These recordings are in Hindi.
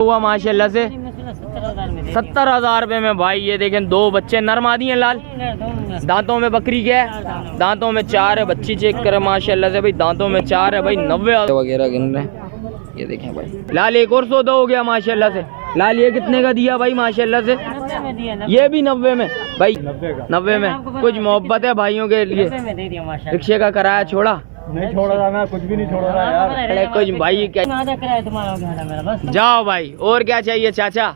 हुआ माशाल्लाह से 70,000 रुपये में भाई। ये देखें दो बच्चे नर मादी हैं लाल। दांतों में बकरी क्या है? दांतों में 4 है। बच्ची चेक करें माशाल्लाह से भाई, दांतों में 4 है भाई। 90 वगैरह गिन रहे हैं। ये देखें भाई लाल एक और सौदा हो गया माशाल्लाह से। लाल ये कितने का दिया भाई माशाल्लाह से? ये भी 90 में भाई। 90 में कुछ मोहब्बत है भाइयों के लिए। रिक्शे का किराया छोड़ा? नहीं छोड़ रहा मैं, कुछ भी नहीं छोड़ रहा यार। कुछ भाई क्या जाओ भाई, और क्या चाहिए चाचा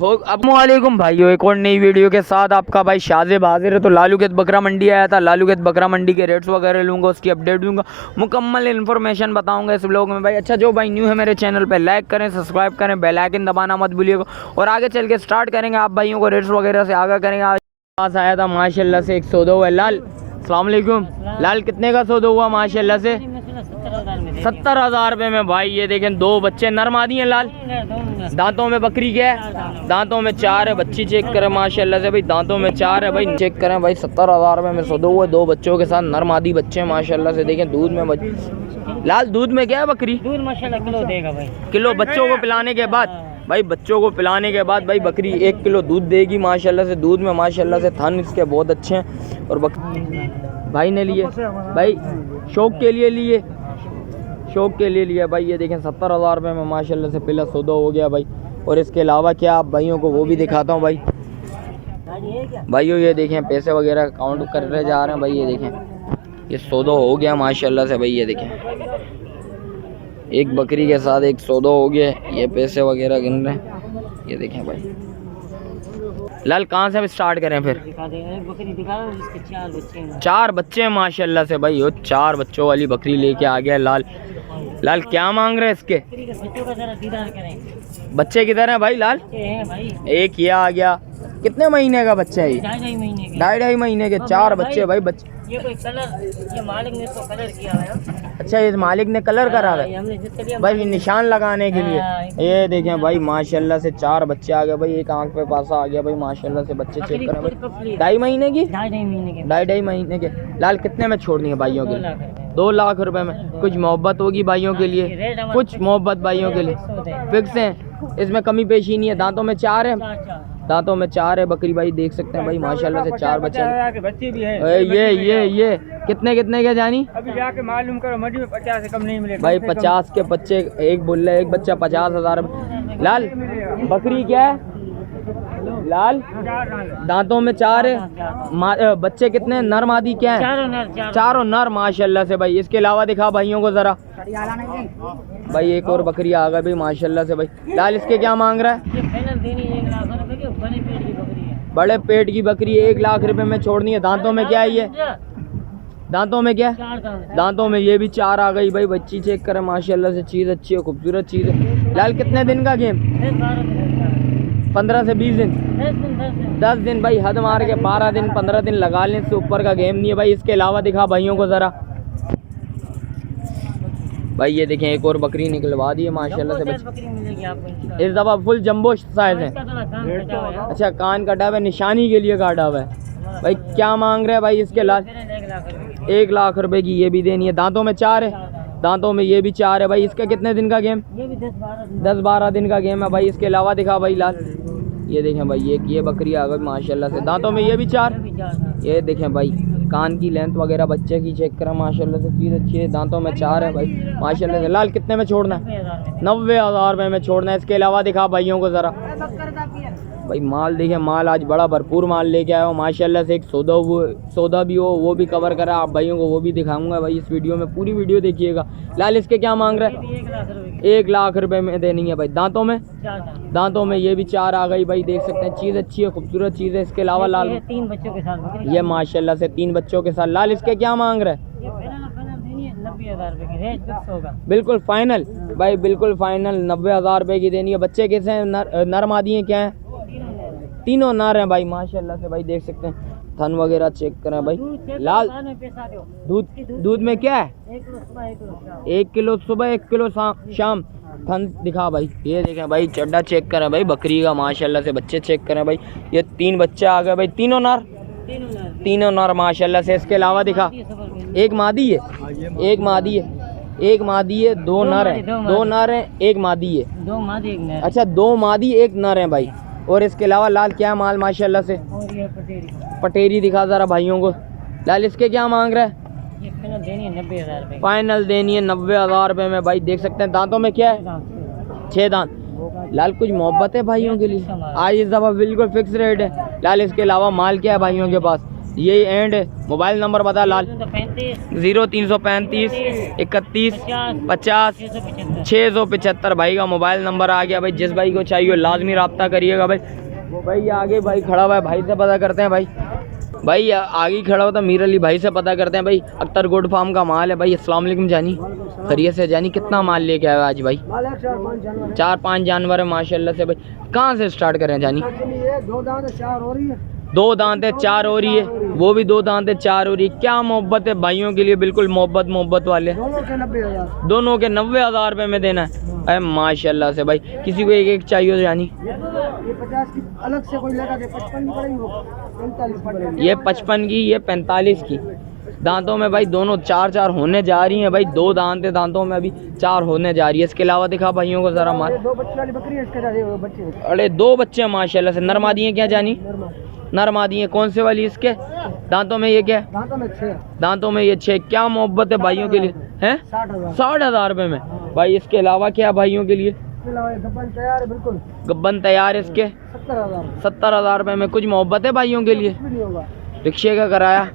हो। अस्सलामुअलैकुम भाइयों, एक और नई वीडियो के साथ आपका भाई शाज़ेब हाजिर है। तो लालूगेत बकरा मंडी आया था। लालूगेत बकरा मंडी के रेट्स वगैरह लूँगा, उसकी अपडेट दूंगा, मुकम्मल इन्फॉर्मेशन बताऊंगा इस व्लॉग में भाई। अच्छा जो भाई न्यू है मेरे चैनल पे लाइक करें, सब्सक्राइब करें, बेल आइकन दबाना मत भूलिएगा। और आगे चल के स्टार्ट करेंगे, आप भाइयों को रेट्स वगैरह से आगाह करेंगे। आज पास आया था माशाल्लाह से एक सौदा हुआ लाल। अस्सलाम वालेकुम लाल, कितने का सौदा हुआ माशाल्लाह से? 70,000 रुपये में भाई। ये देखें दो बच्चे नर मादी हैं लाल। दांतों में बकरी क्या है? दांतों में 4 है। बच्ची चेक करें माशाल्लाह से भाई, दांतों में 4 है भाई। चेक करें भाई 70,000 रुपये में सौदा हुआ। दो बच्चों के साथ नर मादी बच्चे हैं माशाल्लाह से। देखें दूध में लाल, दूध में क्या है बकरी? दूध माशाल्लाह किलो देगा भाई। किलो बच्चों को पिलाने के बाद भाई, बच्चों को पिलाने के बाद भाई बकरी 1 किलो दूध देगी माशाल्लाह से। दूध में माशाल्लाह से थन इसके बहुत अच्छे हैं। और भाई ने लिए भाई शौक के लिए लिए, शौक के लिए लिया भाई। ये देखें 70,000 रुपये में माशाल्लाह से पहला सौदा हो गया भाई। और इसके अलावा क्या आप भाइयों को वो भी दिखाता हूँ भाई। भाइयों ये देखें पैसे वगैरह काउंट कर रहे जा रहे हैं भाई। ये देखें ये सौदा हो गया माशाल्लाह से भाई। ये देखें एक बकरी के साथ एक सौदा हो गया। ये पैसे वगैरह गिन रहे हैं। ये देखें भाई लाल, कहाँ से स्टार्ट करें फिर? बकरी दिखा रहा हूं जिसके 4 बच्चे हैं। 4 बच्चे हैं माशाल्लाह से भाई। वो 4 बच्चों वाली बकरी लेके आ गया लाल। लाल क्या मांग रहे हैं इसके? बच्चे किधर हैं भाई लाल? भाई एक ये आ गया। कितने महीने का बच्चा है ये? 2.5 महीने के 4 बच्चे भाई। बच्चे ये कोई कलर, ये मालिक ने इसको कलर किया है। अच्छा ये मालिक ने कलर करा है भाई निशान लगाने के लिए। ये देखें भाई माशाल्लाह से 4 बच्चे आ गए भाई। एक आंख पे पासा आ गया भाई माशाल्लाह से। बच्चे चेक करें भाई 2.5 महीने की, 2.5 महीने के। लाल कितने में छोड़नी है भाइयों के? 2 लाख रुपए में। कुछ मोहब्बत होगी भाइयों के लिए, कुछ मोहब्बत भाइयों के लिए फिक्स है। इसमें कमी पेशी नहीं है। दांतों में 4 है, दांतों में 4 है बकरी भाई। देख सकते हैं भाई माशाल्लाह से 4 बच्चे भी है। ये कितने के जानी? अभी जाके मालूम करो, मंडी में 50 से कम नहीं मिलेगा भाई। 50 के बच्चे, एक बोल रहे एक बच्चा 50,000। लाल बकरी क्या है लाल? दांतों में 4 है। बच्चे कितने नर मादी क्या है? चारों नर माशाल्लाह से भाई। इसके अलावा दिखा भाइयों को जरा भाई। एक और बकरी आ गई भाई माशाल्लाह से भाई। लाल इसके क्या मांग रहा है? बड़े पेट की बकरी 1 लाख रुपए में छोड़नी है। दांतों में क्या है ये? दांतों में क्या? दांतों में ये भी 4 आ गई भाई। बच्ची चेक करें माशाल्लाह से, चीज़ अच्छी है, खूबसूरत चीज़ है। लाल कितने दिन का गेम? 15 से 20 दिन, 10 दिन भाई। हद मार के 12 दिन 15 दिन लगा लें, इससे ऊपर का गेम नहीं है भाई। इसके अलावा दिखा भाइयों को ज़रा भाई। ये देखें एक और बकरी निकलवा दी है माशाल्लाह से। इस दफ़ा फुल जम्बो साइज है। अच्छा कान कटा हुआ है, निशानी के लिए काटा हुआ है भाई। क्या मांग रहे हैं भाई इसके? लाल 1 लाख रुपए की ये भी देनी है। दांतों में 4 है, दांतों में ये भी 4 है भाई। इसका कितने दिन का गेम? 10-12 दिन का गेम है भाई। इसके अलावा दिखा भाई लाल। ये देखें भाई ये बकरी आ गई माशाल्लाह से। दांतों में ये भी 4। ये देखें भाई कान की लेंथ वगैरह बच्चे की चेक करें माशाल्लाह से, चीज़ अच्छी है। दांतों में 4 है भाई माशाल्लाह से। लाल कितने में छोड़ना है? 90,000 रुपये में छोड़ना है। इसके अलावा दिखा भाइयों को ज़रा भाई माल। देखिए माल आज बड़ा भरपूर माल लेके आया हो माशाल्लाह से। एक सौदा भी हो वो भी कवर करा आप भाइयों को, वो भी दिखाऊंगा भाई इस वीडियो में। पूरी वीडियो देखिएगा। लाल इसके क्या मांग रहा है? 1 लाख रुपए में देनी है भाई। दांतों में? दांतों में ये भी 4 आ गई भाई। देख सकते हैं चीज़ अच्छी है, खूबसूरत चीज़ है। इसके अलावा लाल 3 बच्चों के साथ ये माशाल्लाह से 3 बच्चों के साथ। लाल इसके क्या मांग रहा है? 90,000 रुपए की रेट फिक्स होगा बिल्कुल फाइनल भाई, बिल्कुल फाइनल 90,000 रुपये की देनी है। बच्चे कैसे हैं? नर मादी हैं क्या हैं? तीनों नर हैं भाई माशाल्लाह से भाई। देख सकते हैं थन वगैरह चेक करें भाई। लाल दूध में क्या है? 1 किलो सुबह 1 किलो शाम। थन दिखा भाई। ये देखें भाई चड्डा चेक करें भाई बकरी का माशाल्लाह से। बच्चे चेक करें भाई। ये 3 बच्चे आ गए भाई। तीनों नर माशाल्लाह से। इसके अलावा दिखा एक मादी है, एक मादी है। एक मादी है, दो नर है, दो नर है, एक मादी है। 2 मादी 1 नर। अच्छा 2 मादी 1 नर है भाई। और इसके अलावा लाल क्या माल माशाल्लाह से और ये पटेरी पटेरी दिखा ज़रा भाइयों को। लाल इसके क्या मांग रहा है? ये फाइनल देनी है 90,000 रुपए। फाइनल देनी है 90,000 रुपये में भाई। देख सकते हैं दांतों में क्या है? 6 दांत। लाल कुछ मोहब्बत है भाइयों के लिए, आज इस दफ़ा बिल्कुल फिक्स रेट है। लाल इसके अलावा माल क्या है भाइयों के पास? यही एंड है। मोबाइल नंबर बता लाल। 0335 31 50 675 भाई का मोबाइल नंबर आ गया भाई। जिस भाई को चाहिए लाजमी रब्ता करिएगा भाई। भाई आगे भाई खड़ा हुआ है, भाई से पता करते हैं भाई। भाई आगे खड़ा होता मीर अली भाई से पता करते हैं भाई। अख्तर गोड फार्म का माल है भाई। अस्सलाम वालेकुम जानी, खैरियत से जानी? कितना माल लेके आया आज भाई? 4-5 जानवर है माशाल्लाह से भाई। कहाँ से स्टार्ट करें जानी? 2 दांत 4 हो रही है, 2 दांत है 4 हो रही है, वो भी 2 दांत है 4 हो रही है। क्या मोहब्बत है भाइयों के लिए, बिल्कुल मोहब्बत वाले। दोनों के 90,000। दोनों के 90,000 रुपये में देना है। अरे माशाल्लाह से भाई। किसी को एक चाहिए तो जानी? ये 50 की अलग से कोई लेगा के 55 की पड़ेगी, वो 45 पड़ेगी। ये 55 की, ये 45 की। दांतों में भाई दोनों 4-4 होने जा रही हैं भाई। 2 दांत है दांतों में, अभी 4 होने जा रही है। इसके अलावा दिखा भाइयों को ज़रा माल। 2 बच्चे वाली बकरी है, इसके साथ वो बच्चे। अरे 2 बच्चे हैं माशाल्लाह से। नर मादी हैं क्या जानी? नर मादी हैं। कौन से वाली इसके दांतों में? ये क्या है? दांतों में 6। दांतों में ये 6। क्या मोहब्बत है भाइयों के लिए हैं? 60,000। 60,000 रुपये में भाई। इसके अलावा क्या भाइयों के लिए? इसके अलावा ये गब्बन तैयार है, बिल्कुल गब्बन तैयार है इसके 70,000। 70,000 रुपये में। कुछ मोहब्बत है भाइयों के लिए? कुछ भी नहीं होगा, रिक्शे का कराया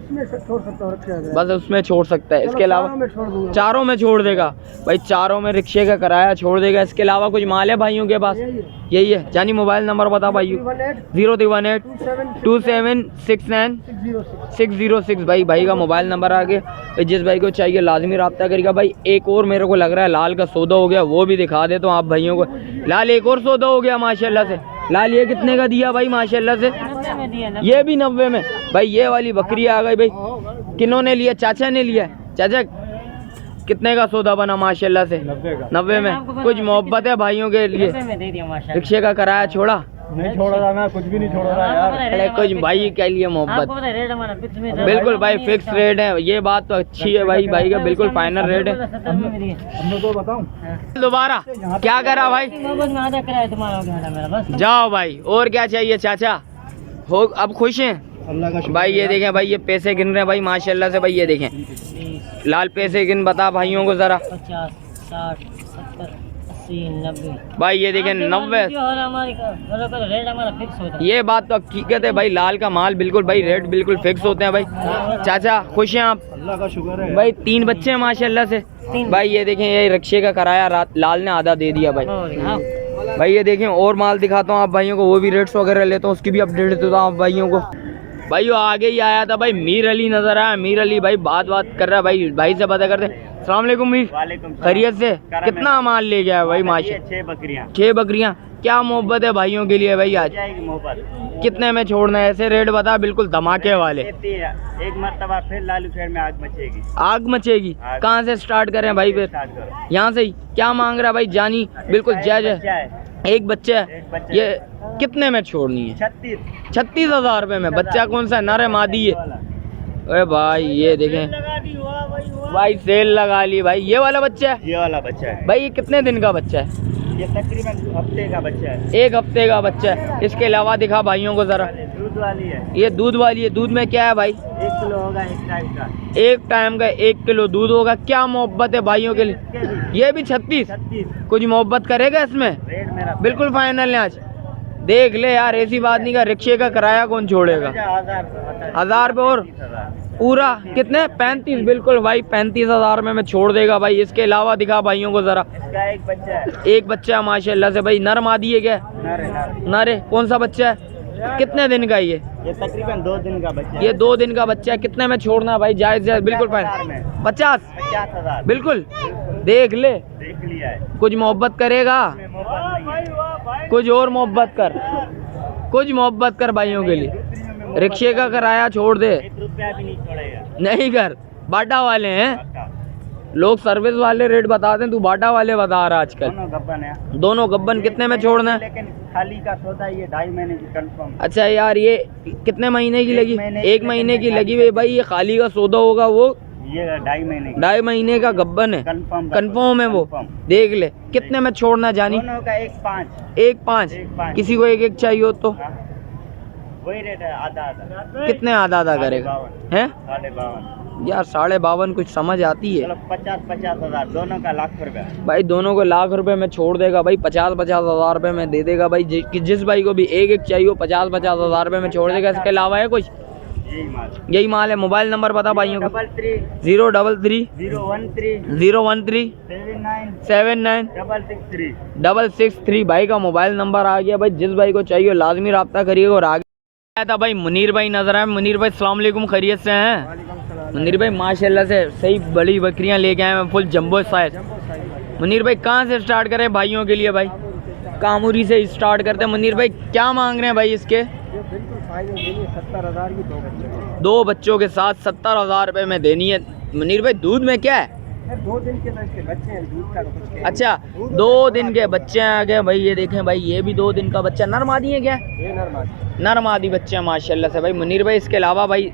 इसमें से छोड़ सकता हूँ, रखा है। बस उसमें छोड़ सकता है। इसके अलावा में छोड़ दूंगा। चारों में छोड़ देगा भाई। चारों में रिक्शे का कराया छोड़ देगा। इसके अलावा कुछ माल है भाइयों के पास? यही है जानी। मोबाइल नंबर बता भाइयों। 0318 2769 606 भाई। भाई का मोबाइल नंबर आ गया। जिस भाई को चाहिए लाजमी रब्ता करेगा भाई। एक और मेरे को लग रहा है लाल का सौदा हो गया, वो भी दिखा देता हूँ आप भाइयों को। लाल एक और सौदा हो गया माशाल्लाह से। लाल ये कितने का दिया भाई माशाल्लाह से? ये भी 90 में भाई। ये वाली बकरी आ गई भाई। किन्होंने लिया? चाचा ने लिया। चाचा कितने का सौदा बना माशाल्लाह से? 90 में। कुछ मोहब्बत है भाइयों के लिए। रिक्शे का किराया छोड़ा? नहीं छोड़ रहा, मैं कुछ भी नहीं छोड़ रहा यार। अरे कुछ भाई के लिए मोहब्बत। बिल्कुल भाई फिक्स रेट है। ये बात तो अच्छी है भाई। भाई का बिल्कुल फाइनल रेट है। हमने तो बताऊं दोबारा क्या करा भाई? जाओ भाई। और क्या चाहिए चाचा? हो अब खुश हैं अल्लाह का भाई? ये देखें भाई, ये पैसे गिन रहे हैं भाई माशाल्लाह से भाई। ये देखें लाल पैसे गिन बता भाइयों को जरा। 50 60 70 80 90 भाई ये देखें 90। रेट हमारा फिक्स होता है। ये बात तो हकीकत है भाई। लाल का माल बिल्कुल भाई रेट बिल्कुल फिक्स होते हैं भाई। चाचा खुश हैं आप? अल्लाह का शुक्र है भाई 3 बच्चे हैं माशाल्लाह से भाई। ये देखें ये रिक्शे का किराया लाल ने आधा दे दिया भाई। भाई ये देखें और माल दिखाता हूँ आप भाइयों को। वो भी रेट्स वगैरह लेता हूँ, उसकी भी अपडेट देता हूँ आप भाइयों को। भाई वो आगे ही आया था भाई। मीर अली नजर आया। मीर अली भाई बात कर रहा है भाई। भाई से पता करते। अस्सलाम वालेकुम मीर, खैरियत से? कितना माल ले गया भाई माशा? 6 बकरियाँ। क्या मोहब्बत है भाइयों के लिए भाई आज? कितने में छोड़ना है? ऐसे रेट बता बिल्कुल धमाके वाले। एक मरतबा फिर लालू खेर में आग मचेगी। आग मचेगी? कहाँ से स्टार्ट करें भाई? फिर यहाँ से ही। क्या मांग रहा है भाई जानी? बिल्कुल जायज है। एक बच्चा है। ये कितने में छोड़नी है? 36,000 रुपये में। बच्चा कौन सा? नर है मादी है? अरे भाई ये देखें भाई सेल लगा ली भाई। ये वाला बच्चा है? ये वाला बच्चा है भाई। ये कितने दिन का बच्चा है? ये तकरीबन हफ्ते का बच्चा है। 1 हफ्ते का बच्चा है। इसके अलावा दिखा भाइयों को जरा। दूध वाली है। ये दूध वाली है। दूध में क्या है भाई? 1 किलो होगा एक टाइम का। एक टाइम का 1 किलो दूध होगा। क्या मोहब्बत है भाइयों के लिए? ये भी 36। कुछ मोहब्बत करेगा इसमें? रेट मेरा बिल्कुल फाइनल है आज। देख ले यार, ऐसी बात नहीं का। रिक्शे का किराया कौन छोड़ेगा? 1000 रुपये और पूरा कितने? 35। बिल्कुल भाई 35,000 में छोड़ देगा भाई। इसके अलावा दिखा भाइयों को जरा। इसका एक बच्चा है। एक बच्चा माशाल्लाह से भाई। नर मादी है क्या? नर है। कौन सा बच्चा है? कितने दिन का ये? ये तकरीबन 2 दिन का बच्चा है। ये 2 दिन का बच्चा है। कितने में छोड़ना भाई? जायज जायज बिल्कुल फाइनल। 50,000 बिल्कुल। देख ले, देख लिया है। कुछ मोहब्बत करेगा? कुछ और मोहब्बत कर, कुछ मोहब्बत कर भाइयों के लिए। रिक्शे का किराया छोड़ दे। 1 रुपया भी नहीं छोड़ेगा। नहीं कर। बाटा वाले हैं लोग, सर्विस वाले रेट बताते हैं, तू बाटा वाले बता रहा आजकल। दोनों गब्बन है। दोनों गब्बन। कितने में छोड़ना है? लेकिन खाली का सौदा ये 2.5 महीने की कंफर्म। अच्छा यार, ये कितने महीने की लगी? 1 महीने की लगी हुई भाई। ये खाली का सौदा होगा वो ये 2.5 महीने की 2.5 महीने का गब्बन है, कंफर्म कंफर्म है वो। देख ले कितने में छोड़ना जानी? दोनों का 1.5 1.5। किसी को एक एक चाहिए हो तो वही रेट है, आधा आधा। कितने आधा आधा करेगा? हैं 52,500 यार 52.5 कुछ समझ आती है? चलो 50 हज़ार दोनों का ₹1,00,000 भाई दोनों को ₹1,00,000 में छोड़ देगा भाई, 50 हज़ार रुपये में दे देगा भाई। जिस भाई को भी एक एक चाहिए 50 हज़ार रुपये में छोड़ देगा। इसके अलावा है कुछ? यही माल है। मोबाइल नंबर बता भाइयों को। 033 013 79 663 भाई का मोबाइल नंबर आ गया भाई। जिस भाई को चाहिए लाजमी रब्ता करिएगा। और आगे आया था भाई मुनीर भाई नजर आए। मुनीर भाई अस्सलाम वालेकुम, खैरियत से हैं? मुनीर भाई माशाल्लाह से सही बड़ी बकरियां लेके आए हैं, फुल जंबो साइज। मुनीर भाई कहाँ से स्टार्ट करें भाइयों के लिए? भाई कामुरी से स्टार्ट करते हैं। मुनीर भाई क्या मांग रहे हैं भाई इसके? 70,000 की 2 बच्चे, 2 बच्चों के साथ 70,000 रुपये में देनी है। मुनीर भाई दूध में क्या है? 2 दिन के तो इसके बच्चे हैं, दूध का तो कुछ कह अच्छा 2 दिन के बच्चे आ गए भाई। ये देखें भाई, ये भी 2 दिन का बच्चा। नर मादी है क्या? ये नरमाद नर मादी बच्चे हैं माशाल्लाह से भाई। मुनीर भाई इसके अलावा भाई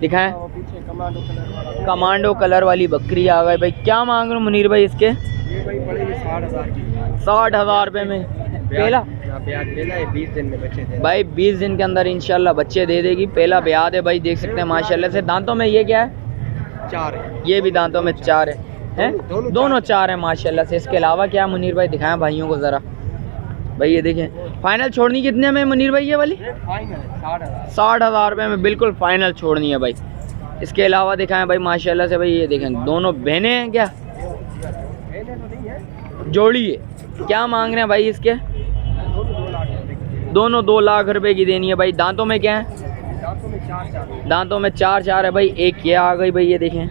दिखाएं। पीछे कमांडो कलर वाला, कमांडो कलर वाली बकरी आ गई भाई। क्या मांग रहे हो मुनीर भाई इसके? ये भाई पड़ेगी 60,000 की। 60,000 रुपये में पहला ब्याज लेना है, 20 दिन में बच्चे दे भाई। 20 दिन के अंदर इंशाल्लाह बच्चे दे देगी। पहला ब्याज है भाई, देख सकते हैं माशाल्लाह से। दांतों में ये क्या है? 4 है। ये भी दांतों में 4 है, हैं? दोनों 4 है माशाल्लाह से। इसके अलावा क्या मुनीर भाई दिखाएं भाइयों को ज़रा। भाई ये देखें, फाइनल छोड़नी कितने में मुनीर भाई ये वाली? फाइनल 60,000। 60,000 रुपये में बिल्कुल फाइनल छोड़नी है भाई। इसके अलावा दिखाएं भाई माशाल्लाह से भाई। ये देखें दोनों बहनें हैं क्या? पहले तो नहीं है, जोड़ी है। क्या मांग रहे हैं भाई इसके? दोनों 2 लाख रुपए की देनी है भाई। दांतों में क्या है? दांतों में 4 दांतों में 4 है भाई। एक ये आ गई भाई, ये देखें।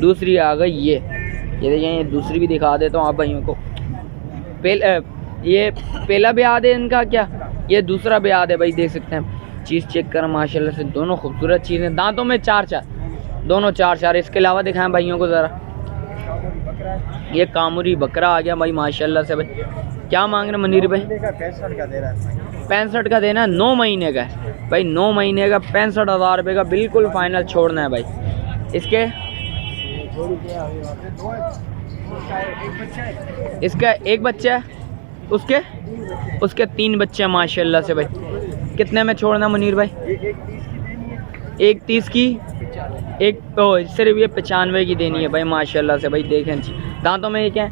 दूसरी आ गई ये देखें। ये दूसरी भी दिखा देता हूँ आप भाइयों को। ये पहला ब्याद है इनका क्या? ये दूसरा ब्याद है भाई, देख सकते हैं। चीज़ चेक कर माशाल्लाह से, दोनों खूबसूरत चीज़ें। दांतों में 4 दोनों 4। इसके अलावा दिखाएं भाइयों को ज़रा। ये कामुरी बकरा आ गया भाई माशाल्लाह से भाई। क्या मांग रहे हैं मुनीर भाई? 65 का दे रहा है। 65 का देना है। 9 महीने का है भाई। 9 महीने का 65,000 रुपये का बिल्कुल फाइनल छोड़ना है भाई। इसके इसका एक बच्चा है, उसके 3 बच्चे हैं माशाल्लाह से भाई। कितने में छोड़ना है मुनीर भाई? 130 की, एक तो सिर्फ ये 95 की देनी है भाई माशाल्लाह से भाई। देखें दांतों में ये क्या है?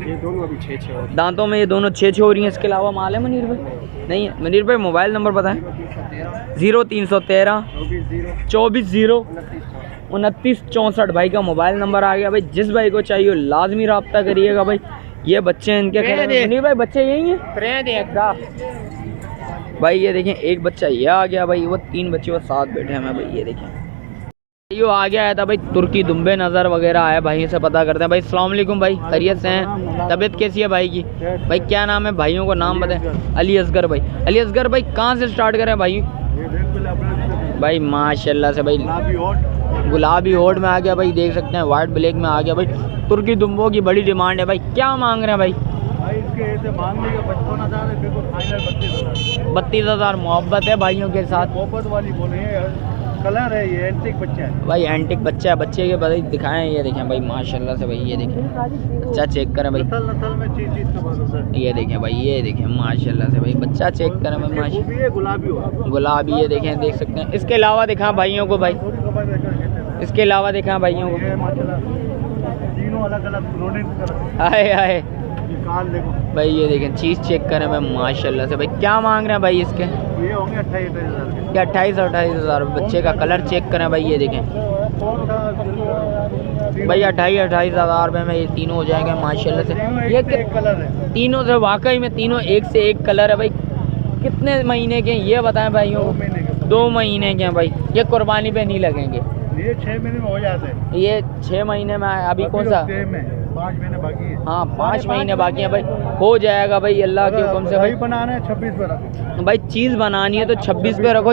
ये दोनों अभी 6 दांतों में ये दोनों 6 हो रही हैं। इसके अलावा माल है मुनीर भाई? नहीं है। मुनीर भाई मोबाइल नंबर बताएं। 0313 24 29 64 भाई का मोबाइल नंबर आ गया भाई। जिस भाई को चाहिए लाजमी रब्ता करिएगा भाई। ये बच्चे हैं इनके। मुनीर भाई बच्चे यही हैं भाई। ये देखें एक बच्चा ये आ गया भाई। वो 3 बच्चे वो साथ बैठे हैं भाई। ये देखें ये आ गया है था भाई। तुर्की दुम्बे नज़र वगैरह आया भाई से पता करते हैं भाई। अस्सलाम वालेकुम भाई, खैरियत से हैं? तबीयत कैसी है भाई की? भाई क्या नाम है भाइयों को? नाम बताएं। अली असगर भाई। अली असगर भाई कहाँ से स्टार्ट करें भाई? भाई माशाल्लाह से भाई गुलाबी होड में आ गया भाई। देख सकते हैं वाइट ब्लैक में आ गया भाई। तुर्की दुम्बों की बड़ी डिमांड है भाई। क्या मांग रहे हैं भाई? 32,000 मोहब्बत है भाइयों के साथ। मोहब्बत वाली बोले कलर है, ये एंटिक बच्चा है भाई। एंटिक बच्चा है। बच्चे के भाई दिखाएं। ये देखें भाई माशाल्लाह से भाई। ये देखें बच्चा चेक करें भाई। नस्ल में चीज का भरोसा है। ये देखें भाई। ये देखें माशाल्लाह से भाई। बच्चा चेक करें भाई माशाल्लाह। गुलाबी हो, गुलाबी। ये देखें, देख सकते हैं। इसके अलावा दिखा भाइयों को भाई। इसके अलावा दिखा भाइयों को। तीनों अलग अलग आए आए देखो भाई। ये देखें चीज़ चेक करें भाई माशाल्लाह से भाई। क्या मांग रहे हैं भाई इसके? ये होंगे 28,000 के। क्या 28,000? बच्चे का कलर चेक करें भाई। ये देखें भाई 28,000 रुपये में ये तीनों हो जाएंगे माशाल्लाह से। ये कलर है तीनों से वाकई में तीनों एक से एक कलर है भाई। कितने महीने के ये बताएं भाइयों? 2 महीने के हैं भाई। ये कुर्बानी पे नहीं लगेंगे। ये 6 महीने में हो जाते हैं। ये 6 महीने में अभी कौन सा? 5 महीने बाकी है। हाँ 5 महीने बाकी हैं भाई। हो जाएगा भाई अल्लाह के हुक्म से भाई। बनाना है 26 पे रखो भाई। चीज़ बनानी है तो 26 पे रखो।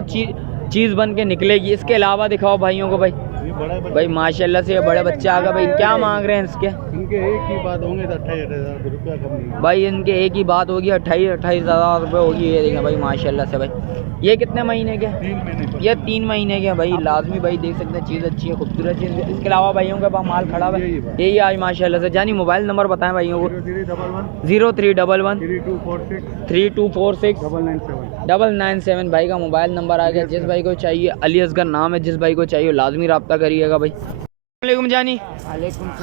चीज़ बन के निकलेगी। इसके अलावा दिखाओ भाइयों को भाई। ये बड़ा बच्चा। भाई माशाल्लाह से ये बड़े बच्चे आ गए भाई। क्या मांग रहे हैं इसके? इनके एक ही बात होंगे तो 28,000 रुपया कम नहीं। भाई इनके एक ही बात होगी, 28,000 रुपये होगी। ये देखें भाई माशाल्लाह से भाई। ये कितने महीने के? 3 महीने पर। ये 3 महीने के हैं भाई। लाजमी भाई देख सकते हैं, चीज़ अच्छी है, खूबसूरत चीज़। इसके अलावा भाइयों के पास माल खड़ा हुआ है यही आज माशाल्लाह से। जानी मोबाइल नंबर बताएं भाइयों को। 0311 3246 997 भाई का मोबाइल नंबर आ गया। जिस भाई को चाहिए, अली असगर नाम है, जिस भाई को चाहिए लाजमी रब्ता करिएगा भाई। वालेकुम जानी,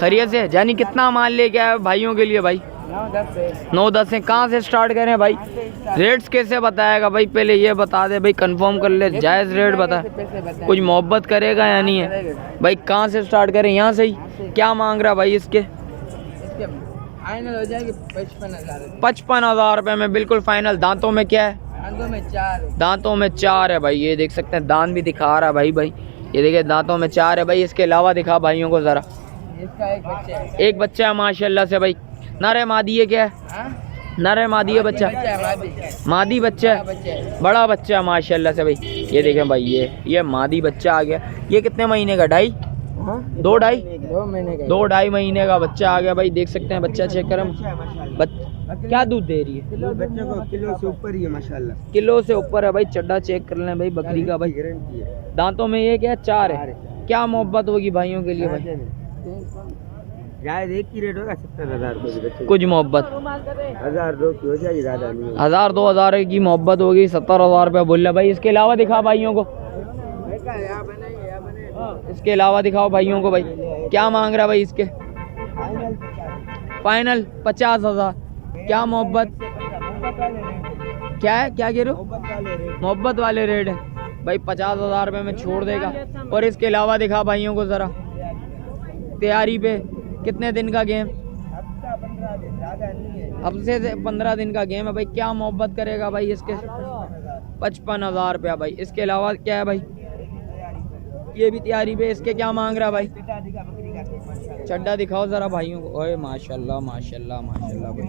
खैरियत से? जानी कितना माल लेके आए भाइयों के लिए भाई? 9-10 से। कहाँ से स्टार्ट करें भाई? रेट्स कैसे बताएगा भाई? पहले ये बता दे भाई, कंफर्म कर ले, जायज़ रेट बता। कुछ मोहब्बत करेगा या नहीं है भाई? कहाँ से स्टार्ट करें? यहाँ से ही। क्या मांग रहा भाई इसके? फाइनल हो जाएगी 55,000। 55,000 रुपये में बिल्कुल फाइनल। दांतों में क्या है? दांतों में 4 है भाई। ये देख सकते हैं, दांत भी दिखा रहा है भाई। भाई ये देखिए दांतों में 4 है भाई। इसके अलावा दिखा भाइयों को ज़रा। इसका एक बच्चा है माशाल्लाह से भाई। नर मादी है? क्या है? नर है मादी है बच्चा? मादी बच्चा है, बड़ा बच्चा है माशाल्लाह से भाई। ये देखें भाई, ये मादी बच्चा आ गया। ये कितने महीने का? 2.5 2 ढाई महीने का बच्चा आ गया भाई। देख सकते हैं बच्चा, चेक करें। क्या दूध दे रही है? बच्चे को किलो से ऊपर ही है माशाल्लाह। किलो से ऊपर है भाई। चड्डा चेक कर लें भाई बकरी का भाई। दांतों में ये क्या 4 है? क्या मोहब्बत होगी भाइयों के लिए भाई? शायद एक ही रेट होगा 70,000 रुपये। कुछ मोहब्बत 1,002 की हो जाएगी, ज़्यादा नहीं। 1,000-2,000 की मोहब्बत होगी। 70,000 रुपये बोल रहे भाई। इसके अलावा दिखा भाइयों को। इसके अलावा दिखाओ भाइयों को भाई। क्या मांग रहा भाई इसके? फाइनल 50,000। क्या मोहब्बत? क्या है? क्या कह रहे हो? मोहब्बत वाले रेट है भाई। 50,000 रुपये में छोड़ देगा। और इसके अलावा दिखा भाइयों को ज़रा। तैयारी पे कितने दिन का गेम? हफ्ते से 15 दिन का गेम है भाई। क्या मोहब्बत करेगा भाई इसके? 55,000 रुपया भाई। इसके अलावा क्या है भाई? ये भी तैयारी पे। इसके क्या मांग रहा भाई? चड्डा दिखाओ ज़रा भाइयों को। ओए माशाल्लाह माशाल्लाह माशाल्लाह भाई।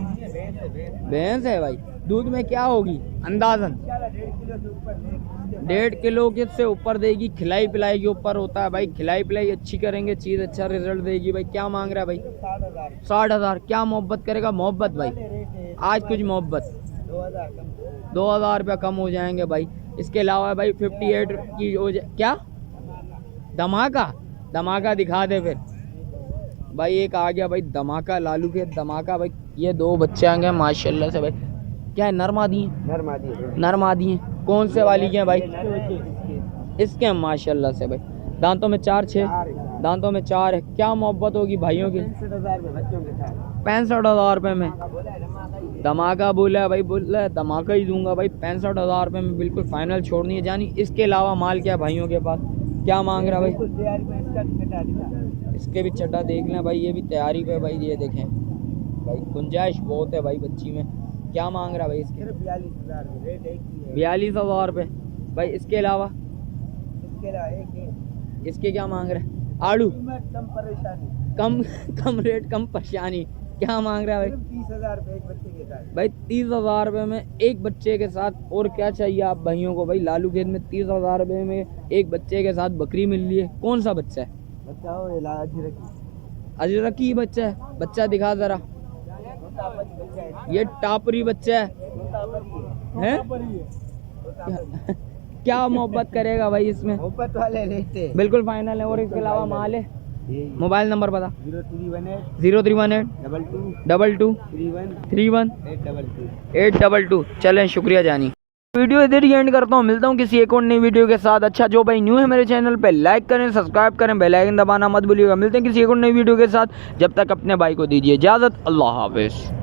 भैंस है भाई। दूध में क्या होगी अंदाज़न? 1.5 किलो के से ऊपर देगी। खिलाई पिलाई के ऊपर होता है भाई। खिलाई पिलाई अच्छी करेंगे, चीज़ अच्छा रिजल्ट देगी भाई। क्या मांग रहा है भाई? 60,000। क्या मोहब्बत करेगा? मोहब्बत भाई आज कुछ मोहब्बत। 2,000 रुपया कम हो जाएंगे भाई। इसके अलावा भाई 58 की हो जाए। क्या धमाका दिखा दे फिर भाई। एक आ गया भाई धमाका, लालू के धमाका भाई। ये 2 बच्चे आ गए माशाल्लाह से भाई। क्या है? नर मादी है? नर मादी है। कौन से वाली के हैं भाई? इसके हैं माशाल्लाह से भाई। दांतों में 4-6 दांतों में 4 है। क्या मोहब्बत होगी भाइयों की? 65,000 रुपये में धमाका बोला है भाई। बोला है धमाका ही दूंगा भाई। 65,000 रुपये में बिल्कुल फाइनल छोड़नी है जानी। इसके अलावा माल क्या भाइयों के पास? क्या मांग रहा भाई? इसके भी चड्डा देख लें भाई। ये भी तैयारी पे भाई। ये देखें भाई, गुंजाइश बहुत है भाई बच्ची में। क्या मांग रहा भाई इसके? 42,000 रुपये भाई। इसके अलावा इसके क्या मांग रहा है? आड़ू कम रेट कम परेशानी। क्या मांग रहा है भाई? 30,000 रुपये एक बच्चे के साथ भाई। 30,000 रुपये में एक बच्चे के साथ। और क्या चाहिए आप भाइयों को भाई? लालू खेत में 30,000 रुपये में एक बच्चे के साथ बकरी मिल रही है। कौन सा बच्चा है? बच्चा हो अजरकी बच्चा है। बच्चा दिखा ज़रा। ये टापरी बच्चा है? क्या मोहब्बत करेगा भाई इसमें? मोहब्बत वाले लेते बिल्कुल फाइनल है। और इसके अलावा माल है? मोबाइल नंबर बता। 0318 02 31 822। चलें, शुक्रिया जानी। वीडियो इधर ही एंड करता हूँ। मिलता हूँ किसी एक और नई वीडियो के साथ। अच्छा, जो भाई न्यू है मेरे चैनल पे, लाइक करें, सब्सक्राइब करें, बेल आइकन दबाना मत भूलिएगा। मिलते हैं किसी एक और नई वीडियो के साथ। जब तक अपने भाई को दीजिए इजाज़त। अल्लाह हाफिज़।